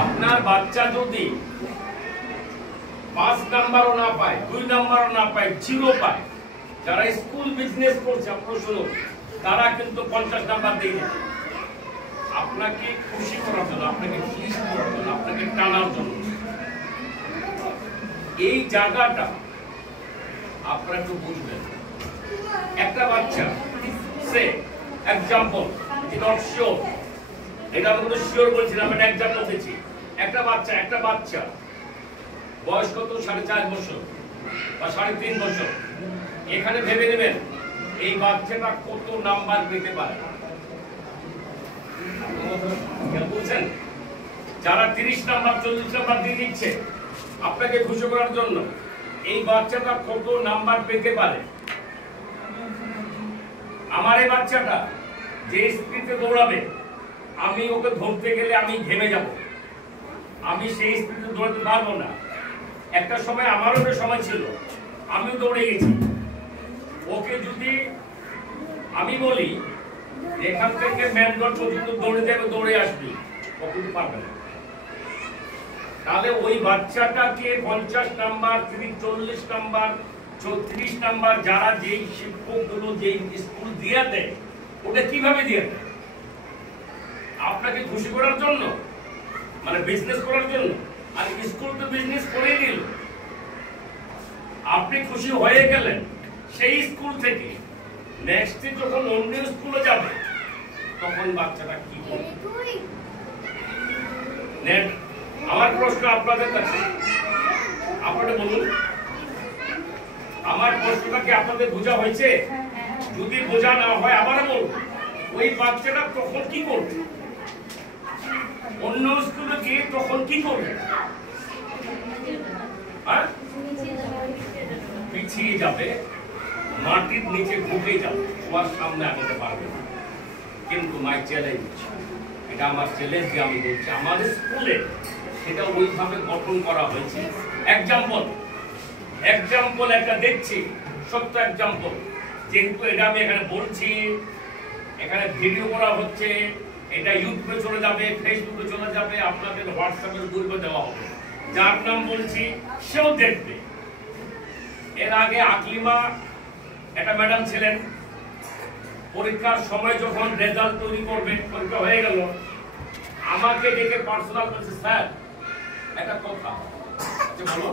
আপনার বাচ্চা যদি 5 নাম্বারও না পায়, 2 নাম্বারও না পায়, 0 পায়, যারা স্কুল বিজনেস করছে আপনারা শুনুন, তারা কিন্তু 50 নাম্বার দিয়ে দেবে আপনাকে খুশি করার জন্য, আপনাকে খুশি করার জন্য, আপনাকে টানার জন্য। এই জায়গাটা আপনারা একটু বুঝবেন। একটা বাচ্চা সে এক্সাম্পল, নট শিওর, এটা আমি কিন্তু শিওর বলছি না, আমি একটা এক্সাম্পল দিচ্ছি। একটা বাচ্চা বয়স কত, 4.5 বছর বা 3.5 বছর। এখানে ভেবে নেবেন এই বাচ্চাটা কত নাম্বার পেতে পারে। বুঝছেন, যারা 30 নাম্বার 40 নাম্বার দিয়ে দিচ্ছে আপনাকে খুশি করার জন্য, এই বাচ্চাটা কত নাম্বার পেতে পারে। আমার এই বাচ্চাটা যে স্পিডে দৌড়াবে, আমি ওকে ধরতে গেলে আমি ঘেমে যাব, আমি সেই স্পিডে দৌড়াতে পারবো না। একটা সময় আমারও একটা সময় ছিল, আমিও দৌড়ে গেছি। ওকে যদি আমি বলি এখান থেকে ম্যানগড় পর্যন্ত দৌড়ে যাবে, দৌড়ে আসবি, ও কিন্তু পারবে না। তাহলে ওই বাচ্চাটাকে 50 নাম্বার, 40 নাম্বার, 34 নাম্বার যারা যেই শিক্ষকগুলো যেই স্কুল দিয়ে দেয়, ওটা কিভাবে দিয়ে দেয়? আপনাকে খুশি করার জন্য, মানে বিজনেস করার জন্য। আর স্কুল তো বিজনেস করে দিল, আপনি খুশি হয়ে গেলেন। সেই স্কুল থেকে নেক্সট যখন অন্য স্কুলে যাবে তখন বাচ্চাটা কি করবে? আমার প্রশ্ন আপনাদের কাছে, আপনারা বলুন, আমার প্রশ্নটা কি আপনাদের বোঝা হয়েছে? যদি বোঝা না হয় আবারও বলুন, ওই বাচ্চাটা তখন কি করবে? অন্য স্কুলে গিয়ে তখন কি করবে? পিছিয়ে যাবে, মাটির নিচে ঢুকে যাবে, তোমার সামনে আনতে পারবে না। কিন্তু মাই চ্যালেঞ্জ, এটা আমার চ্যালেঞ্জ যে আমি বলছি, আমার স্কুলে সেটা ওইভাবে গঠন করা হয়েছে। এক্সাম্পল একটা দেখছি, সত্য এক্সাম্পল, যেহেতু এটা আমি এখানে বলছি, এখানে ভিডিও করা হচ্ছে, এটা ইউটিউবে চলে যাবে, ফেসবুকে চলে যাবে, আপনাদের হোয়াটসঅ্যাপের গ্রুপে দেওয়া হবে। যার নাম বলছি সেও দেখবে। এর আগে আকলিমা একটা ম্যাডাম ছিলেন, পরীক্ষার সময় যখন রেজাল্ট তৈরি করবে, পরীক্ষা হয়ে গেল, আমাকে ডেকে পার্সোনাল বলছে, স্যার একটা কথা বলো,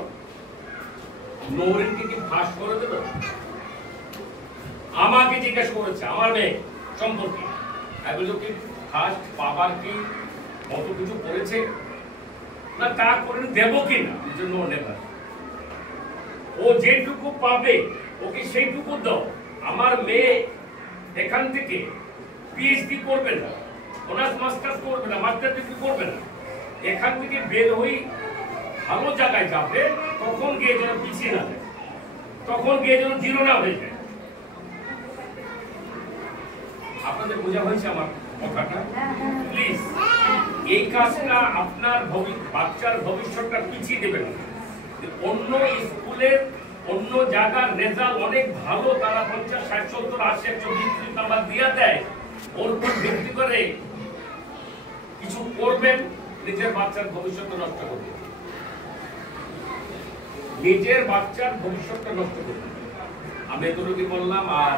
নৌরিনকে কি ফাঁস করে দেবে? আমাকে জিজ্ঞেস করেছে আমার মেয়ে সম্পর্কে। আমি বলছি কি ফার্স্ট পাবার কি কত কিছু করেছে না, তা করে দেবো কি না, জন্য নেবার ও যেটুকু পাবে ওকে সেইটুকু দাও। আমার মেয়ে এখান থেকে পিএইচডি করবে না, অনার্স মাস্টার্স করবে না, মাস্টার ডিগ্রি করবে না, এখান থেকে বের হই ভালো জায়গায় যাবে, তখন গিয়ে যেন পিছিয়ে না যায়, তখন গিয়ে যেন জিরো না হয়ে যায়। আপনাদের বোঝা হয়েছে আমার কথাটা? প্লিজ এই কাজটা আপনার বাচ্চার ভবিষ্যৎটা পিছিয়ে দেবেন না। অন্য স্কুলের অন্য জায়গার রেজাল্ট অনেক ভালো, তারা 50, 60, 70, 80, 120 নাম্বার দিয়ে দেয়, ওর উপর ভিত্তি করে কিছু করবেন, নিজের বাচ্চার ভবিষ্যৎ নষ্ট করবেন, নিজের বাচ্চার ভবিষ্যৎটা নষ্ট করবেন। আমি এতটুকু বললাম। আর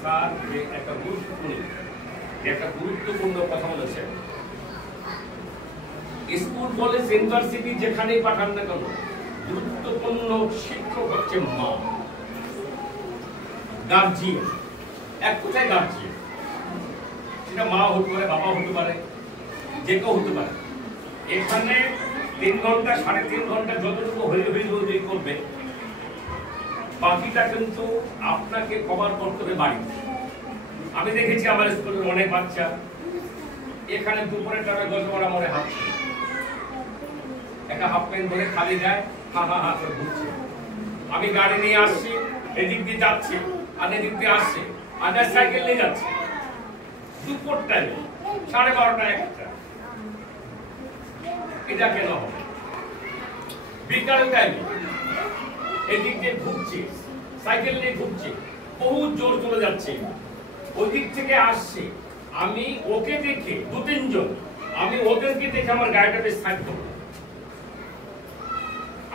স্যার যে একটা গুরুত্বপূর্ণ কথা বলেছে, স্কুল কলেজ ইউনিভার্সিটি যেখানেই পাঠান না কেন, গুরুত্বপূর্ণ শিক্ষক হচ্ছে মা, গার্জিয়ান। এক কোথায় গার্জিয়ান, সেটা মা হতে পারে, বাবা হতে পারে, যে কেউ হতে পারে। এখানে 3 ঘন্টা 3.5 ঘন্টা যতটুকু হইলে করবে, বাকিটা কিন্তু আপনাকে কভার করতে হবে বাড়িতে। আমি দেখেছি আমার স্কুলের অনেক বাচ্চা এখানে দুপুরের টাইমে গল্পরা মরে হাঁটছে, একটা হাফ প্যান্ট ধরে খালি গায়ে হা হা হা করে ঘুরছে। আমি গাড়ি নিয়ে আসছি, এদিক দিয়ে যাচ্ছি আর এদিক দিয়ে আসছে, আর সাইকেল নিয়ে যাচ্ছে, দুপুর টাইমে 12:30 1টা। এটা কেন হবে? বিকালের টাইমে এদিক দিয়ে ঘুরছে, সাইকেল নিয়ে ঘুরছে, বহু জোর চলে যাচ্ছে, ওই দিক থেকে আসছে। আমি ওকে দেখে 2-3 জন আমি ওদেরকে দেখে আমার গাড়িটা বেশ সাইড করলাম,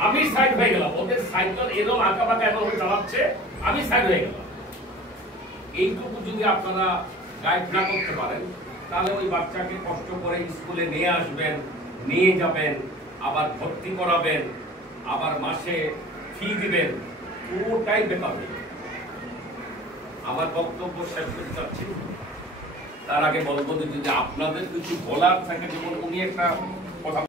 আমি সাইড হয়ে গেলাম, ওদের সাইকেল এরকম আঁকা বাঁকা এমন চালাচ্ছে, আমি সাইড হয়ে গেলাম। এইটুকু যদি আপনারা গাইড না করতে পারেন, তাহলে ওই বাচ্চাকে কষ্ট করে স্কুলে নিয়ে আসবেন, নিয়ে যাবেন, আবার ভর্তি করাবেন, আবার মাসে ফি দিবেন, পুরোটাই বেকার হয়ে যাবে। আমার বক্তব্য শেষ করতে চাচ্ছি, তার আগে বলবো যে যদি আপনাদের কিছু বলার থাকে, যেমন উনি একটা কথা